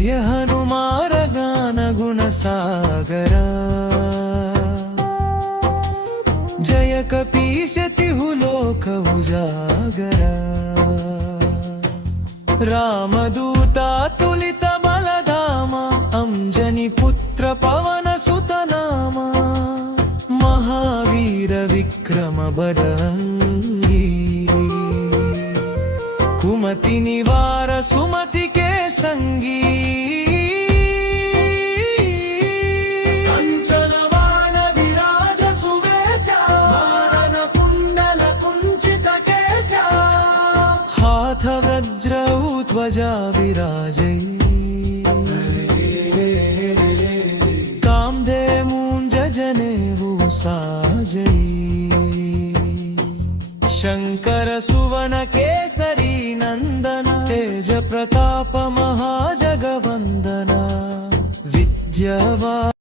जय हनुमान ज्ञान गुण सागर जय कपीश तिहु लोक उजागर रामदूता तुलित बलधाम अंजनी पुत्र पवन सुत नाम महावीर विक्रम बड़ंगी कुमति निवार सुमति के संगी कंचन वाण विराज सुवेश्या वारण कुंडल कुंचित केश्या हाथ वज्र ध्वजा विराजै कामधे मूंज जनेऊ साजै शंकर सुवन केसरी नंदन तेज प्रताप महाजगवंदना विद्यावा